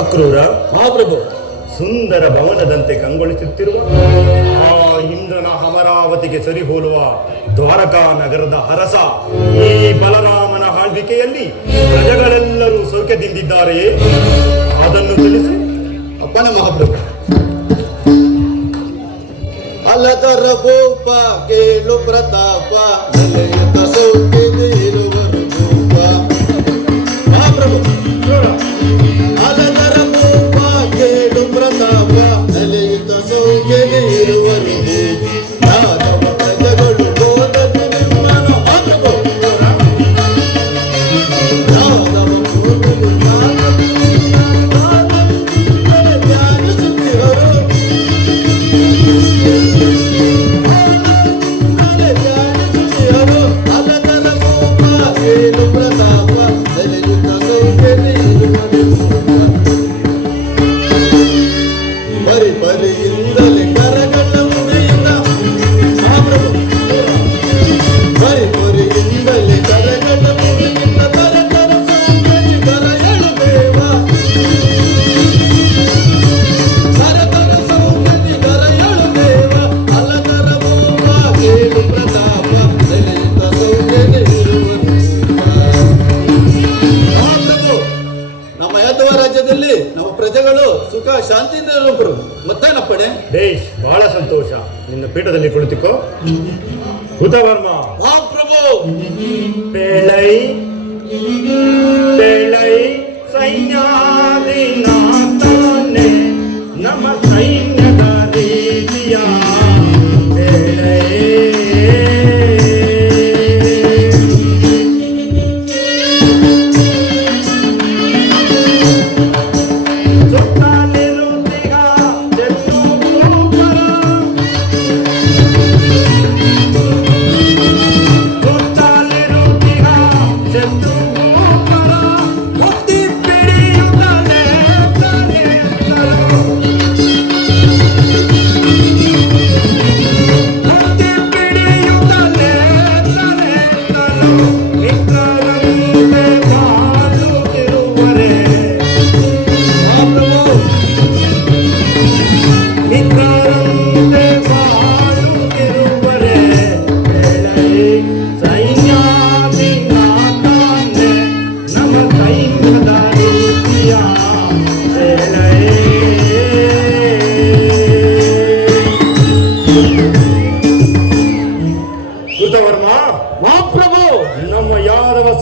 ಅಕ್ರೂರ. ಪ್ರಭು. ಸುಂದರ ಭವನದಂತೆ ಕಂಗೊಳಿಸುತ್ತಿರುವ ಆ ಇಂದ್ರನ ಅಮರಾವತಿಗೆ ಸರಿಹೋಲುವ ದ್ವಾರಕಾ ನಗರದ ಅರಸ ಈ ಬಲರಾಮನ ಆಳ್ವಿಕೆಯಲ್ಲಿ ಪ್ರಜೆಗಳೆಲ್ಲರೂ ಸೌಖ್ಯದಿಂದಿದ್ದಾರೆಯೇ? ಅದನ್ನು ತಿಳಿಸು. ಅಪ್ಪನ ಮಹಾಪ್ರಭು. ಅಲದರ ಭೂಪ ಕೇಳು ಪ್ರತಾಪ ನೆಲೆಯುತ್ತ ಸೌಖ್ಯದ ಇರುವರು ಭೂಪ. ಮಹಾಪ್ರಭು. ಅಲದರ ಭೂಪ ಕೇಳು ಪ್ರತಾಪ ನೆಲೆಯುತ್ತ ಸೌಖ್ಯದ ಇರುವರು ಯಾದವ ಪ್ರಜೆಗಳು ಗೋದತಿ ನಿಮ್ಮನು. ಮಹಾಪ್ರಭು. ಯಾದವ ಬಹಳ ಸಂತೋಷ. ನಿನ್ನ ಪೀಠದಲ್ಲಿ ಕುಳಿತುಕೋ. ಹುತವರ್ಮ. ಪ್ರಭು. ಪೇಳೈ ಪೇಳೈ ಸೈನ್ಯಾದಿನಾಥನೆ ನಮ್ಮ ಸೈನ್ಯದ ರೀತಿಯ ಪೇಳೈ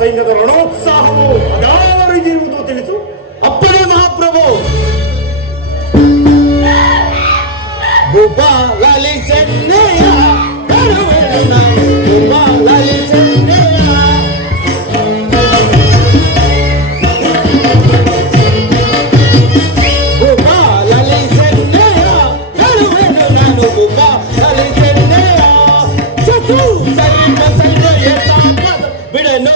ಸೈನ್ಯದ ರಣೋತ್ಸಾಹವು ಅದಾರಿದಿರುವುದು ತಿಳಿಸು. ಅಪ್ಪನೇ ಮಹಾಪ್ರಭು. ಭೂಪಾಲಲಿ ಸೆನ್ನೆಯ ಕರುವೆನ ಭೂಪಾಲಲಿ ಸೆನ್ನೆಯ ಭೂಪಾಲಲಿ ಸೆನ್ನೆಯ ಕರುವೆನು ನಾನು ಭೂಪಾಲಲಿ ಸೆನ್ನೆಯ ಚತು ಸೈನ್ಯ ಸೈನ್ಯ ಬಿಡನು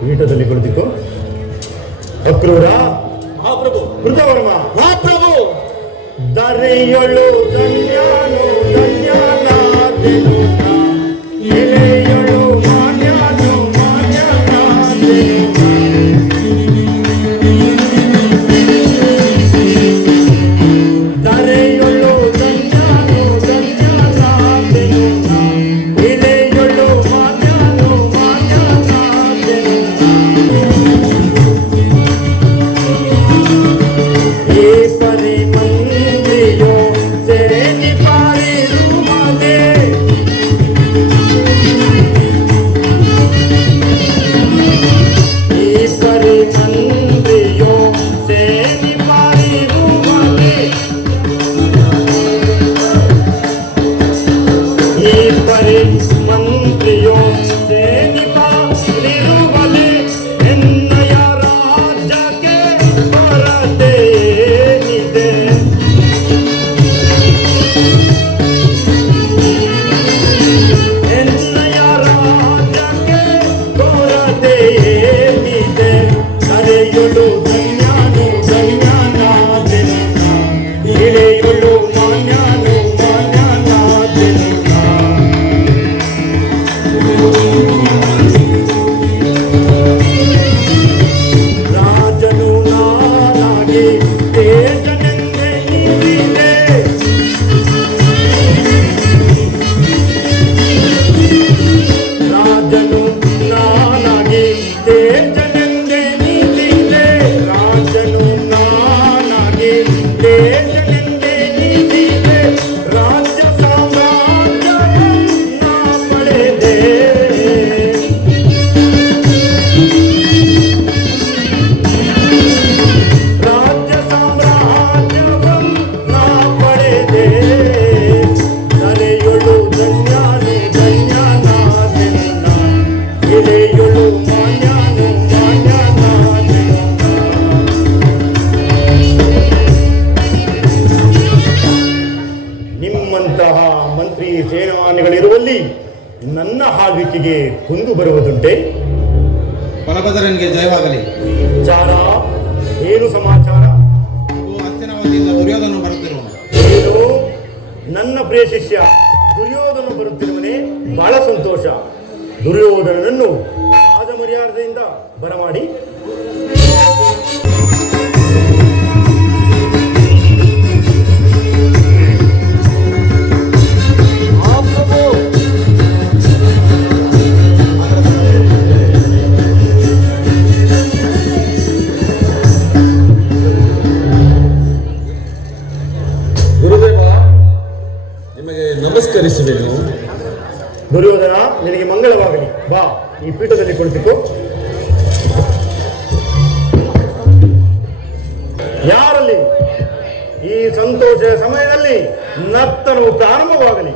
ಪೀಠದಲ್ಲಿ ಕುಳಿತುಕೋ. ಅಕ್ರೂರ. ಮಹಾಪ್ರಭು. ಕೃತವರ್ಮ. ಮಹಾಪ್ರಭು. ದರೆಯೊಳು ಧನ್ಯನು ಧನ್ಯನಾದೆನು ಎಲೆಯೊಳು ಮಾನ್ಯನು ಮಾನ್ಯನಾದೆನು ಎಲೆಯೊಳು ಧನ್ಯನು ಧನ್ಯನಾದೆನು ನಾ. ಎಲೆಯೊಳು ಮಾನ್ಯನು ಮಾನ್ಯನಾದೆನು ನಾ. ರಾಜನು ನಾನಾಗಿ ತೇಜನೆಂದೆ ನೀಡಿದೆ. ರಾಜನು ನಾನಾಗಿ ತೇಜನೆಂದೆ ನೀಡಿದೆ. ರಾಜನು ನಾನಾಗಿ ತೇಜನೆಂದೆ ನೀಡಿದೆ. ರಾಜ್ಯ ಸಾಮ್ರಾಜ್ಯವನ್ನ ಪಡೆದೆ. ರಾಜ್ಯ ಸಾಮ್ರಾಜ್ಯವನ್ನ ಪಡೆದೆ. ಧರೆಯೊಳು ಧನ್ಯನು ಧನ್ಯನಾದೆನು ನಾ. ಎಲೆಯೊಳು ಮಾನ್ಯನು ಮಾನ್ಯನಾದೆನು ನಾ. ನಿಮ್ಮಂತಹ ಮಂತ್ರಿ ಸೇನಾನಿಗಳಿರುವಲ್ಲಿ ನನ್ನ ಆಳ್ವಿಕೆಗೆ ಕುಂದು ಬರುವುದುಂಟೆ? ಬಲಭದ್ರನಿಗೆ ಜಯವಾಗಲಿ. ಚಾರ, ಏನು ಸಮಾಚಾರ? ಹಸ್ತಿನಾವತಿಯಿಂದ ದುರ್ಯೋಧನ ಬರುತ್ತಿರುವನು. ಏನು, ನನ್ನ ಪ್ರಿಯ ಶಿಷ್ಯ ದುರ್ಯೋಧನ ಬರುತ್ತಿರುವನೇ? ಬಹಳ ಸಂತೋಷ. ದುರ್ಯೋಧನನನ್ನು ರಾಜ ಮರ್ಯಾದೆಯಿಂದ ಬರಮಾಡಿ. ಗುರುದೇವ, ನಿಮಗೆ ನಮಸ್ಕರಿಸುವೆನು. ದುರ್ಯೋಧನ, ನಿನಗೆ ಮಂಗಳವಾಗಲಿ. ಬಾ, ಈ ಪೀಠದಲ್ಲಿ ಕುಳಿತುಕೋ. ಯಾರಲ್ಲಿ ಈ ಸಂತೋಷ ಸಮಯದಲ್ಲಿ ನರ್ತನವು ಪ್ರಾರಂಭವಾಗಲಿ.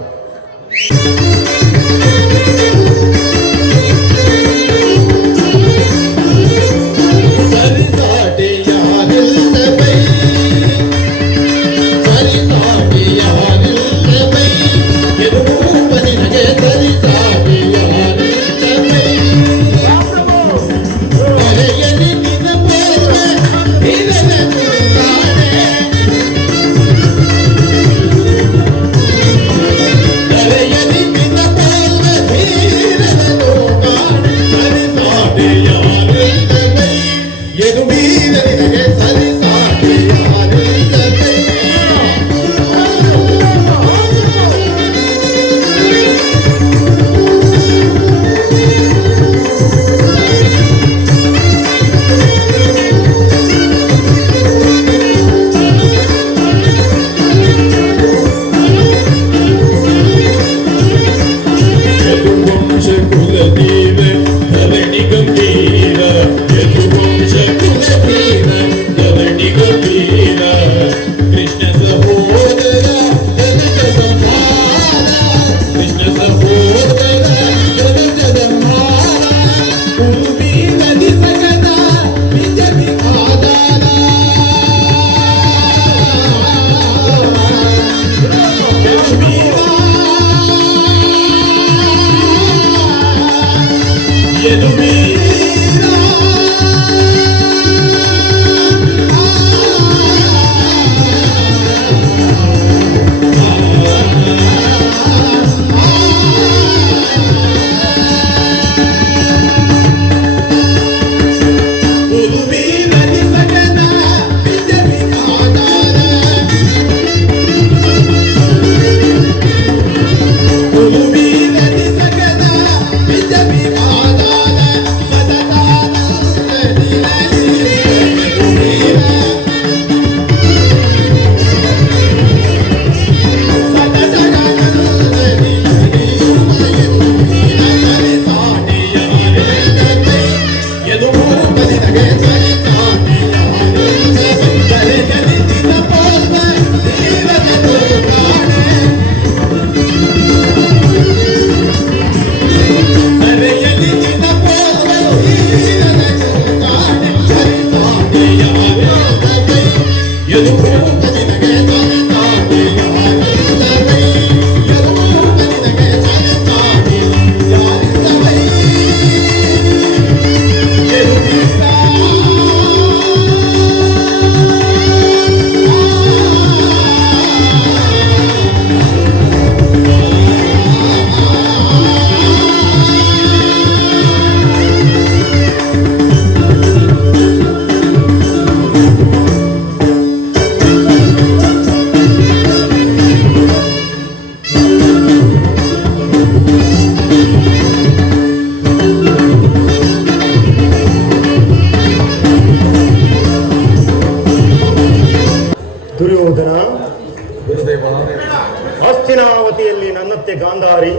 ಅತ್ತೆ ಗಾಂಧಾರಿ,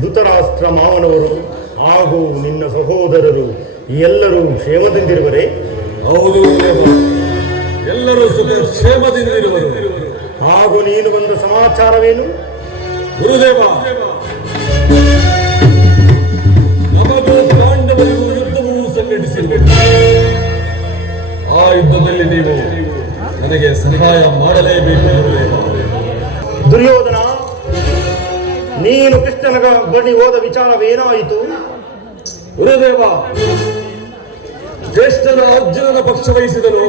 ಧೃತರಾಷ್ಟ್ರ ಮಾವನವರು ಹಾಗೂ ನಿನ್ನ ಸಹೋದರರು ಎಲ್ಲರೂ ಕ್ಷೇಮದಿಂದಿರುವರೇ? ಹೌದು ಗುರುದೇವ, ಎಲ್ಲರೂ ಸುಖ ಕ್ಷೇಮದಿಂದಿರುವರು. ಹಾಗೂ ನೀನು ಬಂದ ಸಮಾಚಾರವೇನು? ಗುರುದೇವ, ನಮಗೂ ಪಾಂಡವರಿಗೂ ಯುದ್ಧವೂ ಸಂಘಟಿಸಿರುವುದು. ಆ ಯುದ್ಧದಲ್ಲಿ ನೀವು ನನಗೆ ಸಹಾಯ ಮಾಡಲೇಬೇಕು ಗುರುದೇವ. ದುರ್ಯೋಧನ, ನೀನು ಕೃಷ್ಣನ ಬಳಿ ಹೋದ ವಿಚಾರವೇನಾಯಿತು? ಗುರುದೇವ, ಜ್ಯೇಷ್ಠನ ಅರ್ಜುನನ ಪಕ್ಷ ವಹಿಸಿದನು.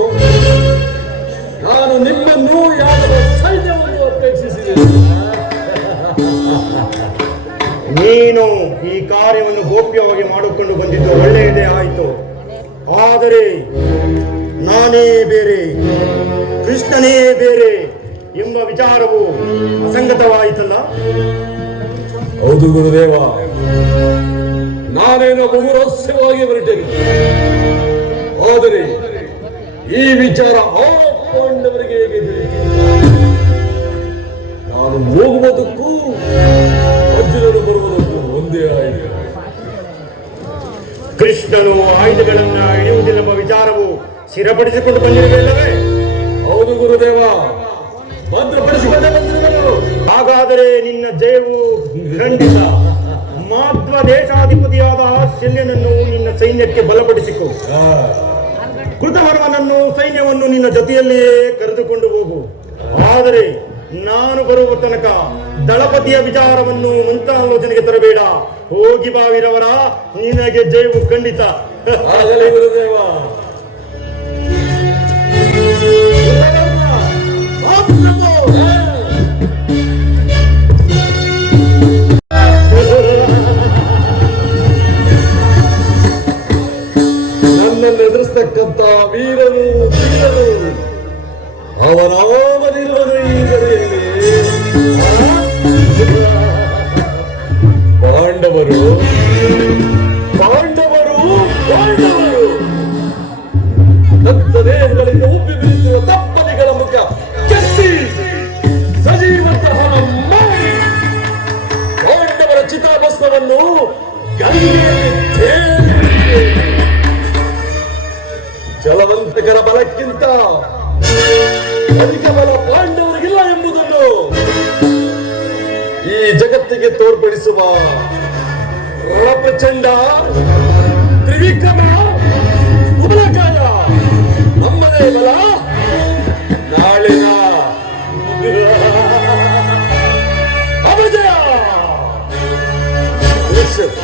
ನಾನು ನಿಮ್ಮನ್ನು ಯಾದವ ಸೈನ್ಯವನ್ನು ಅಪೇಕ್ಷಿಸಿದೆ. ನೀನು ಈ ಕಾರ್ಯವನ್ನು ಗೋಪ್ಯವಾಗಿ ಮಾಡಿಕೊಂಡು ಬಂದಿದ್ದು ಒಳ್ಳೆಯದೇ ಆಯಿತು. ಆದರೆ ನಾನೇ ಬೇರೆ, ಕೃಷ್ಣನೇ ಬೇರೆ ಎಂಬ ವಿಚಾರವು ಅಸಂಗತವಾಯಿತಲ್ಲ? ಹೌದು ಗುರುದೇವ, ನಾನೇನೋ ಬಹು ರಹಸ್ಯವಾಗಿ ಹೊರಟೇನೆ. ಆದರೆ ಈ ವಿಚಾರ ಆ ಪಾಂಡವರಿಗೆ ಹೇಗೆ ತಿಳಿಯಿತು? ನಾನು ಹೋಗುವುದಕ್ಕೂ ಅರ್ಜುನನು ಬರುವುದಕ್ಕೂ ಒಂದೇ ಆಯಿತು. ಕೃಷ್ಣನು ಆಯುಧಗಳನ್ನ ಹಿಡಿಯುವುದಿಲ್ಲ ವಿಚಾರವು ಸ್ಥಿರಪಡಿಸಿಕೊಂಡು ಬಂದಿರಲಿಲ್ಲವೇ? ಹೌದು ಗುರುದೇವ, ಭದ್ರಪಡಿಸಿಕೊಂಡೇ ಬಂದಿರುವರು. ಹಾಗಾದರೆ ನಿನ್ನ ಜಯವು ಖಂಡಿತ. ಮಾಧ್ವ ದೇಶಾಧಿಪತಿಯಾದ ಶಲ್ಯನನ್ನು ನಿನ್ನ ಸೈನ್ಯಕ್ಕೆ ಬಲಪಡಿಸಿಕೊ. ಕೃತವರ್ಮನನ್ನು ಸೈನ್ಯವನ್ನು ನಿನ್ನ ಜೊತೆಯಲ್ಲಿಯೇ ಕರೆದುಕೊಂಡು ಹೋಗು. ಆದರೆ ನಾನು ಬರುವ ತನಕ ದಳಪತಿಯ ವಿಚಾರವನ್ನು ಮಂತ್ರಾಲೋಚನೆಗೆ ತರಬೇಡ. ಹೋಗಿ ಬಾವಿರವರ, ನಿನಗೆ ಜಯವು ಖಂಡಿತ. ಆಗಲಿ ಗುರುದೇವ. ನನ್ನನ್ನು ಎದುರಿಸ್ತಕ್ಕಂತ ವೀರರು ಧೀರರು ಅವರಾಮನಿರುವುದು ಈ ಗಡಿಯಲ್ಲಿ. ಪಾಂಡವರು ಪಾಂಡವರು ಪಾಂಡವರು ದತ್ತ ದೇಹಗಳಿಂದ ಉಬ್ಬಿ ಬೀಳುತ್ತಿರುವ ತಪ್ಪಲಿಗಳ ಮುಖ ಕೆತ್ತಿ ಸಜೀವಂತಹ ಮಾಡಿ ಪಾಂಡವರ ಚಿತಾಭಸ್ಮವನ್ನು ಗಂಗೆಯಲ್ಲಿ ತೇಲಿ ಜಲವಂತಕರ ಬಲಕ್ಕಿಂತ ಅಧಿಕ ಬಲ ಪಾಂಡವರಿಗಿಲ್ಲ ಎಂಬುದನ್ನು ಈ ಜಗತ್ತಿಗೆ ತೋರ್ಪಡಿಸುವ ರಣಪ್ರಚಂಡ, ತ್ರಿವಿಕ್ರಮ, ಸ್ತುಲಕಾಯ ನಮ್ಮದೇ ಬಲ. ನಾಳಿನ ಅಪಜಯ ನಿಶ್ಚಿತ.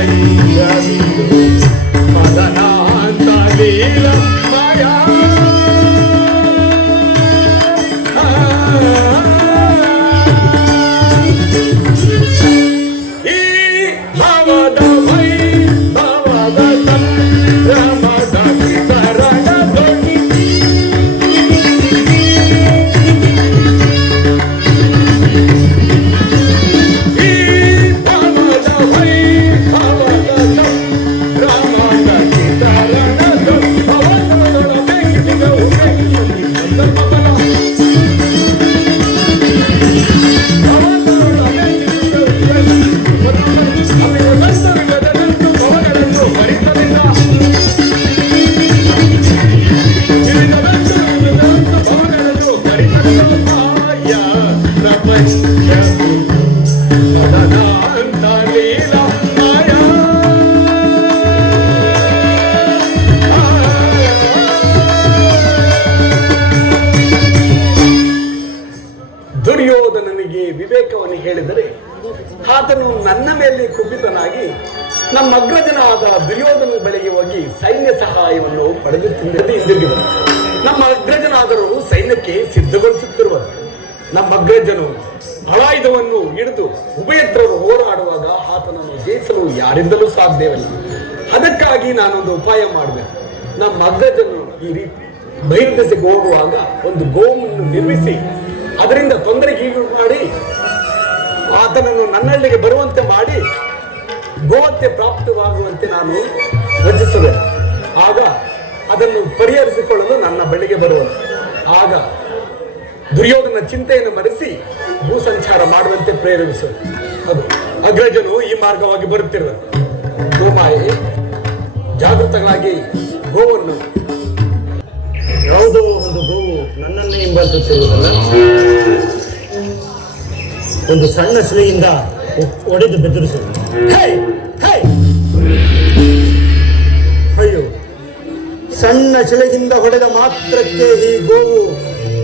ಪ್ರಪಂಚವಿದು ಮದನಾಂತ ಲೀಲಮ್ಮಯ ಈ ಭವದ ಭವದ ಸಂಭ್ರಮದ ವಿತರಣದೊಳಿ ಈ ಭವದ ಭವದ ಸಂಭ್ರಮದ ವಿತರಣದೊಳಿ ಭವನದೊಳ ಬೇಕಿಸಿದ ಉಪಯೋಗಿ ಸಂದರ್ಭಬಲ ಭವನದೊಳ ಬೇಕಿಸಿದ ಉಪಯೋಗಿ ಅಭಿವೃದ್ಧವಿಲ್ಲದಂತೂ ಭವನಗಳನ್ನು ಭರಿಸಲಿಲ್ಲ ಭವನಗಳನ್ನು ಭರಿಸಲಿಲ್ಲ ಮಾಯ ಪ್ರಪಂಚವು ಮದನಾಂತ ಲೀಲಮ್ಮಯ ದುರ್ಯೋಧನನಿಗೆ ವಿವೇಕವನ್ನು ಹೇಳಿದರೆ ಆತನು ನನ್ನ ಮೇಲೆ ಕುಪಿತನಾಗಿ ನಮ್ಮ ಅಗ್ರಜನಾದ ದುರ್ಯೋಧನ ಬಳಿಗೆ ಹೋಗಿ ಸೈನ್ಯ ಸಹಾಯವನ್ನು ಪಡೆದು ಹಿಂದಿರುಗಿದನು. ನಮ್ಮ ಅಗ್ರಜನಾದರೂ ಸೈನ್ಯಕ್ಕೆ ಸಿದ್ಧಗೊಳಿಸುತ್ತಿರುವರು. ನಮ್ಮ ಅಗ್ರಜನು ಆಯುಧವನ್ನು ಹಿಡಿದು ಉಭಯತ್ರರು ಹೋರಾಡುವಾಗ ಆತನನ್ನು ಜಯಿಸಲು ಯಾರಿಂದಲೂ ಸಾಧ್ಯವಿಲ್ಲ. ಅದಕ್ಕಾಗಿ ನಾನೊಂದು ಉಪಾಯ ಮಾಡಿದೆ. ನಮ್ಮ ಅಗ್ರಜನು ಈ ರೀತಿ ಬಹಿರ್ದೆಸೆಗೆ ಹೋಗುವಾಗ ಒಂದು ಗೋವನ್ನು ನಿರ್ಮಿಸಿ ಅದರಿಂದ ತೊಂದರೆಗೀಡು ಮಾಡಿ ಆತನನ್ನು ನನ್ನಲ್ಲಿಗೆ ಬರುವಂತೆ ಮಾಡಿ ಗೋಹತ್ಯೆ ಪ್ರಾಪ್ತವಾಗುವಂತೆ ನಾನು ರಚಿಸುವೆ. ಆಗ ಅದನ್ನು ಪರಿಹರಿಸಿಕೊಳ್ಳಲು ನನ್ನ ಬಳಿಗೆ ಬರುವನು. ಆಗ ದುರ್ಯೋಧನ ಚಿಂತೆಯನ್ನು ಮರೆಸಿ ಭೂ ಸಂಚಾರ ಮಾಡುವಂತೆ ಪ್ರೇರೇಪಿಸುವ. ಅದು ಅಗ್ರಜನು ಈ ಮಾರ್ಗವಾಗಿ ಬರುತ್ತಿರುವ ಗೋಮಾಯೆ ಜಾಗೃತಗಳಾಗಿ ಗೋವನ್ನು ಯಾವುದೋ ಒಂದು ಗೋವು ನನ್ನನ್ನೇ ಹಿಂಬಾಲಿಸುತ್ತಿರುವುದಲ್ಲ. ಒಂದು ಸಣ್ಣ ಶಿಲೆಯಿಂದ ಒಡೆದು ಬೆದರಿಸುವುದು. ಅಯ್ಯೋ, ಸಣ್ಣ ಶಿಲೆಯಿಂದ ಹೊಡೆದ ಮಾತ್ರಕ್ಕೆ ಈ ಗೋವು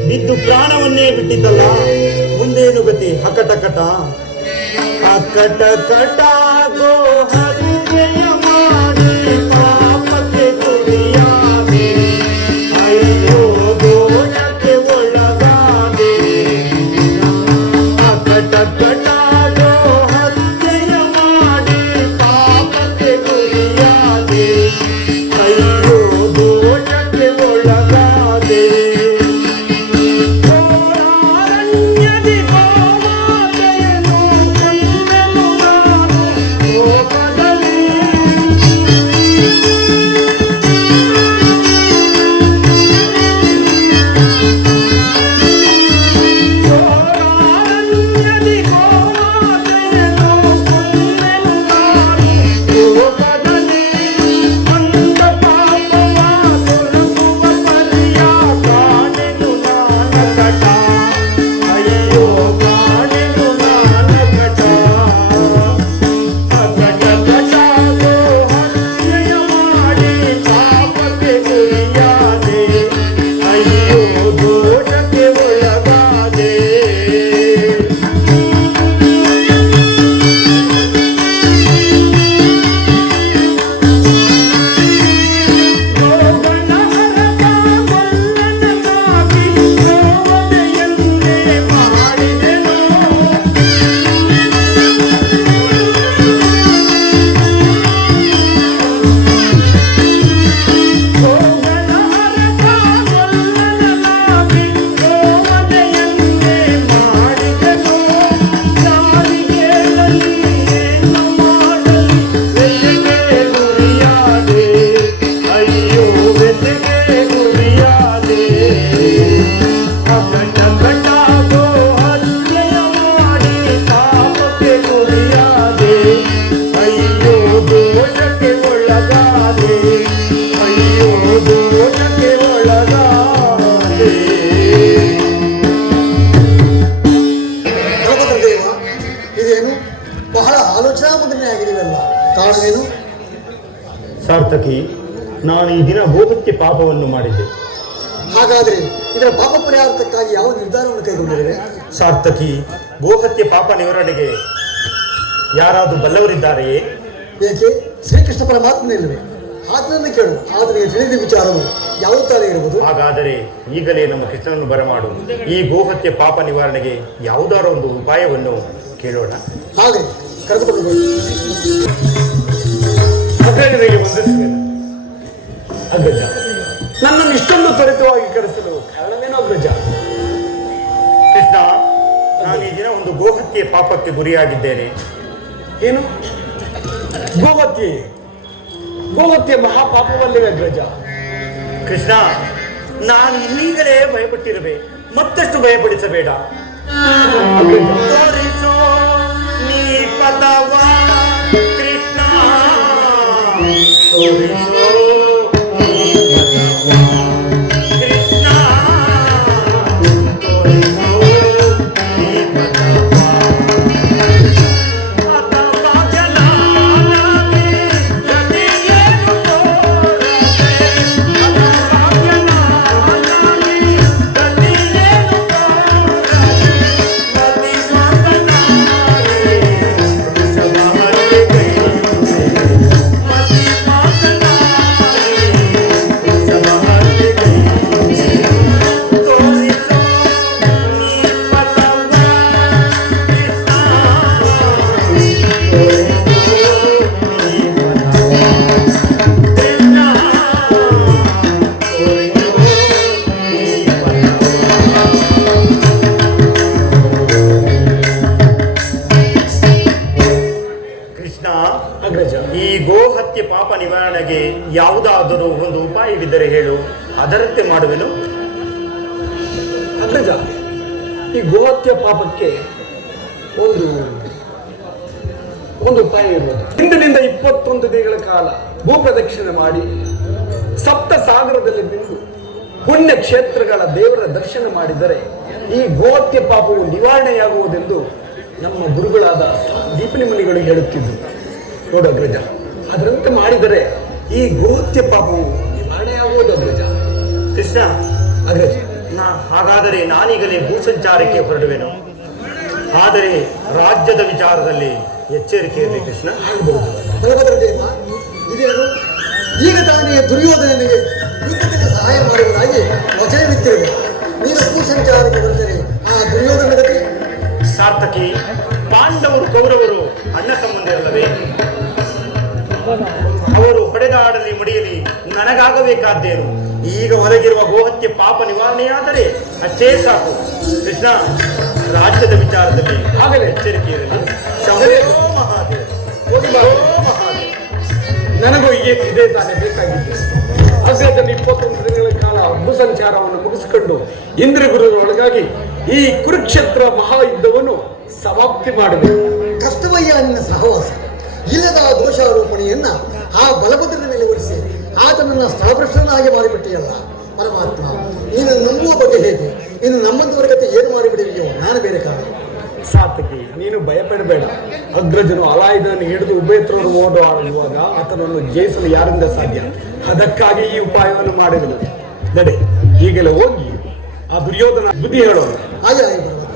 ಬಿದ್ದು ಪ್ರಾಣವನ್ನೇ ಬಿಟ್ಟಿದ್ದಲ್ಲ. ಮುಂದೇನು ಗತಿ? ಅಕಟಕಟ ಅಕಟಕಟ ಗೋ ಹತ್ಯೆಯ ಮಾಡಿ ಪಾಪಕ್ಕೆ ಗುರಿಯಾದೆ. ಅಯ್ಯೋ ದೋಷಕ್ಕೆ ಒಳಗಾದೆ. ಅಕಟಕಟ ಗೋ ಹತ್ಯೆಯ ಮಾಡಿ ಪಾಪಕ್ಕೆ ಗುರಿಯಾದೆ. ಅಯ್ಯೋ ದೋಷಕ್ಕೆ ಒಳಗಾದೆ. ಘೋರಾರಣ್ಯದಿ ಗೋಮಾತೆಯನ್ನು ಕಂಡೆನು ನಾನು ಕೋಪದಲ್ಲಿ. ಘೋರಾರಣ್ಯದಿ ಗೋಮಾತೆಯನ್ನು ಕಂಡೆನು ನಾನು ಕೋಪದಲ್ಲಿ. ಅಂದ ಪಾಪವ ತೊಲಗುವ ಪರಿಯ ಕಾಣೆನು ನಾನಕಟ. ಅಯ್ಯೋ ಕಾಣೆನು ನಾನಕಟ. ಅಕಟಕಟ ಗೋ ಹತ್ಯೆಯ ಮಾಡಿ ಪಾಪಕ್ಕೆ ಗುರಿಯಾದೆ. ಅಯ್ಯೋ ದೋಷಕ್ಕೆ ಒಳಗಾದೆ. ಗೋಗಣ ಹರಕ ಗೊಲ್ಲನನಾಗಿ ಗೋವಧೆಯನ್ನೇ ಮಾಡಿದೆನು. ಗೋಗಣ ಹರಕ ಗೊಲ್ಲನನಾಗಿ ಗೋವಧೆಯನ್ನೇ ಮಾಡಿದೆನು. ಯಾರಿಗೇಳಲಿ ಏನು ಮಾಡಲಿ ವ್ಯಥೆಗೆ ಗುರಿಯಾದೆ. ಅಯ್ಯೋ ವ್ಯಥೆಗೆ ಗುರಿಯಾದೆ. ಅಕಟಕಟ ಗೋ ಹತ್ಯೆಯ ಮಾಡಿ ಪಾಪಕ್ಕೆ ಗುರಿಯಾದೆ. ಅಯ್ಯೋ ದೋಷಕ್ಕೆ ಒಳಗಾದೆ. ಅಯ್ಯೋ ದೋಷಕ್ಕೆ ಒಳಗಾದೆ. ದೇವ, ಇದೇನು ಬಹಳ ಆಲೋಚನಾ ಮಗ್ನೆಯಾಗಿದ್ದೀವಲ್ಲ, ಕಾರಣವೇನು? ಸಾರ್ಥಕಿ, ನಾನು ಈ ದಿನ ಗೋಹತ್ಯೆ ಪಾಪವನ್ನು ಮಾಡಿದ್ದೆ. ಹಾಗಾದ್ರೆ ಇದರ ಪಾಪ ಪರಿಹಾರಕ್ಕಾಗಿ ಯಾವ ನಿರ್ಧಾರವನ್ನು ಕೈಗೊಂಡಿರುವೆ? ಸಾರ್ಥಕಿ, ಗೋಹತ್ಯೆ ಪಾಪ ನಿವಾರಣೆಗೆ ಯಾರಾದರೂ ಬಲ್ಲವರಿದ್ದಾರೆಯೇ? ಏಕೆ ಶ್ರೀಕೃಷ್ಣ ಪರಮಾತ್ಮನಿಲ್ಲವೇ? ಆತನನ್ನು ಕೇಳು, ಆತನಿಗೆ ತಿಳಿದ ವಿಚಾರವು ಯಾವ ತಾನೇ ಇರುವುದು? ಹಾಗಾದರೆ ಈಗಲೇ ನಮ್ಮ ಕೃಷ್ಣನನ್ನು ಬರಮಾಡು. ಈ ಗೋಹತ್ಯೆ ಪಾಪ ನಿವಾರಣೆಗೆ ಯಾವುದಾರ ಒಂದು ಉಪಾಯವನ್ನು ಕೇಳೋಣ. ಹಾಗೆ ಕರೆದುಕೊಂಡು ಹೋಗಿ. ಅಗ್ರಜನಿಗೆ ವಂದಿಸುವೆ. ಅಗ್ರಜ, ನನ್ನನ್ನು ಇಷ್ಟೊಂದು ತ್ವರಿತವಾಗಿ ಕರೆಸಲು ಕಾರಣವೇನು ಅಗ್ರಜ? ಕೃಷ್ಣ, ನಾನು ಈ ದಿನ ಒಂದು ಗೋಹತ್ಯೆ ಪಾಪಕ್ಕೆ ಗುರಿಯಾಗಿದ್ದೇನೆ. ಏನು ಗೋಹತ್ಯೆ? ಗೋಹತ್ಯೆ ಮಹಾಪಾಪವಲ್ಲವೇ ಅಗ್ರಜ? ಕೃಷ್ಣ, ನಾನು ಈಗಲೇ ಭಯಪಟ್ಟಿರಬೇ, ಮತ್ತಷ್ಟು ಭಯಪಡಿಸಬೇಡ. ಅಗ್ರಜ, ತೋರಿಸೋ ನೀ ಪದವ ಕೃಷ್ಣ, ತೋರಿಸೋ ನೀ ಪದವ ಕೃಷ್ಣ, ತೋರಿಸೋ ನೀ ಪದವ. ಅಥವಾ ಜನಾನವೇ ಗತಿಯೇನು ತೋರದೆ, ಅಥವಾ ಜನಾನವೇ ಗತಿಯೇನು ತೋರದೆ, ಮತಿ ಮಾತನಾಡಿ ವೃಷಭಹತ್ಯೆ ಕೈಗೊಂಡೆ, ಮತಿ ಮಾತನಾಡಿ ವೃಷಭಹತ್ಯೆ ಕೈಗೊಂಡೆ. ತೋರಿಸೋ ನೀ ಪದವ ಕೃಷ್ಣ, ಕೃಷ್ಣ, ಅಗ್ರಜ, ಈ ಗೋಹತ್ಯೆ ಪಾಪ ನಿವಾರಣೆಗೆ ಯಾವುದಾದರೂ ಒಂದು ಉಪಾಯವಿದ್ದರೆ ಹೇಳು, ಅದರಂತೆ ಮಾಡುವೆನು. ಅಗ್ರಜ, ಈ ಗೋಹತ್ಯೆ ಪಾಪಕ್ಕೆ ಒಂದು ಉಪಾಯ ಇರುವುದು. ಇಂದಿನಿಂದ 21 ದಿನಗಳ ಕಾಲ ಭೂಪ್ರದಕ್ಷಿಣೆ ಮಾಡಿ ಸಪ್ತ ಸಾಗರದಲ್ಲಿ ಬಿಂದು ಪುಣ್ಯ ಕ್ಷೇತ್ರಗಳ ದೇವರ ದರ್ಶನ ಮಾಡಿದರೆ ಈ ಗೋಹತ್ಯೆ ಪಾಪವು ನಿವಾರಣೆಯಾಗುವುದೆಂದು ನಮ್ಮ ಗುರುಗಳಾದ ದೀಪಿನಿ ಮುನಿಗಳು ಹೇಳುತ್ತಿದ್ದರು. ನೋಡು ಅಗ್ರಜ, ಅದರಂತೆ ಮಾಡಿದರೆ ಈ ಗೋಹತ್ಯೆ ಪಾಪವು ನಿವಾರಣೆಯಾಗುವುದು ಅಗ್ರಜ. ಕೃಷ್ಣ, ಅಗ್ರಜ, ಹಾಗಾದರೆ ನಾನೀಗಲೇ ಭೂಸಂಚಾರಕ್ಕೆ ಹೊರಡುವೆನು. ಆದರೆ ರಾಜ್ಯದ ವಿಚಾರದಲ್ಲಿ ಎಚ್ಚರಿಕೆ ಇರಲಿ ಕೃಷ್ಣ. ಆಗಬಹುದು. ಬಲಭದ್ರ ದೇವ, ಇದೇನು ಈಗ ತಾನೇ ದುರ್ಯೋಧನನಿಗೆ ಯುದ್ಧದಲ್ಲಿ ಸಹಾಯ ಮಾಡುವುದಾಗಿ ವಚನವಿತ್ತಿರುವೆ. ನೀನು ಭೂಸಂಚಾರಕ್ಕೆ ಬರುತ್ತೇನೆ, ಆ ದುರ್ಯೋಧನ ಗತಿ? ಸಾರ್ಥಕಿ, ಪಾಂಡವರು ಕೌರವರು ಅಣ್ಣ ತಮ್ಮಂದಿರಲ್ಲವೇ? ಅವರು ಹೊಡೆದಾಡಲಿ ಮುಡಿಯಲಿ ನನಗಾಗಬೇಕಾದ್ದೇನು? ಈಗ ಒದಗಿರುವ ಗೋಹತ್ಯೆ ಪಾಪ ನಿವಾರಣೆಯಾದರೆ ಅಷ್ಟೇ ಸಾಕು. ಕೃಷ್ಣ, ರಾಜ್ಯದ ವಿಚಾರದಲ್ಲಿ ಆಗಲೇ ಎಚ್ಚರಿಕೆ ಇರಲಿ. ಶಂಭೋ ಮಹಾದೇವ, ಶಂಭೋ ಮಹಾದೇವ. ನನಗೂ ಇದೇ ತಾನೇ ಬೇಕಾಗಿತ್ತು. ಅಗ್ರಜನ 21 ದಿನಗಳ ಕಾಲ ಭೂಸಂಚಾರವನ್ನು ಮುಗಿಸಿಕೊಂಡು ಇಂದ್ರಗುರುಗಳೊಳಗಾಗಿ ಈ ಕುರುಕ್ಷೇತ್ರ ಮಹಾಯುದ್ಧವನ್ನು ಸಮಾಪ್ತಿ ಮಾಡಬೇಕು. ಕಷ್ಟವಯ್ಯ ನಿನ್ನ ಸಹವಾಸ. ಇಲ್ಲದ ದೋಷಾರೋಪಣೆಯನ್ನ ಆ ಬಲಭದ್ರನ ಮೇಲೆ ಹೊರಿಸಿ ಆತನನ್ನ ಸ್ಥಳಭ್ರಷ್ಟನಾಗಿ ಮಾಡಿಬಿಟ್ಟಿಯಲ್ಲ ಪರಮಾತ್ಮ. ನೀನು ನಂಬುವ ಬಗ್ಗೆ ಹೇಗೆ? ಇನ್ನು ನಮ್ಮಂತವರ ಕತೆ ಏನು ಮಾಡಿಬಿಡಿವೆಯೋ ನಾನು ಬೇರೆ ಕಾರಣ. ಸಾತಕಿ, ನೀನು ಭಯಪಡಬೇಡ. ಅಗ್ರಜನು ಅಲಾಯುಧನನ್ನು ಹಿಡಿದು ಉಭಯತ್ರರು ಓಡಾಡುವಾಗ ಆತನನ್ನು ಜಯಿಸಲು ಯಾರಿಂದ ಸಾಧ್ಯ? ಅದಕ್ಕಾಗಿ ಈ ಉಪಾಯವನ್ನು ಮಾಡಿದನು. ನಡೆ, ಈಗಲೇ ಹೋಗಿ ಆ ದುರ್ಯೋಧನ ಬುದ್ಧಿ ಹೇಳೋಣ. ಹಾಗೆ ಆಗಿ ಪರಮಾತ್ಮ.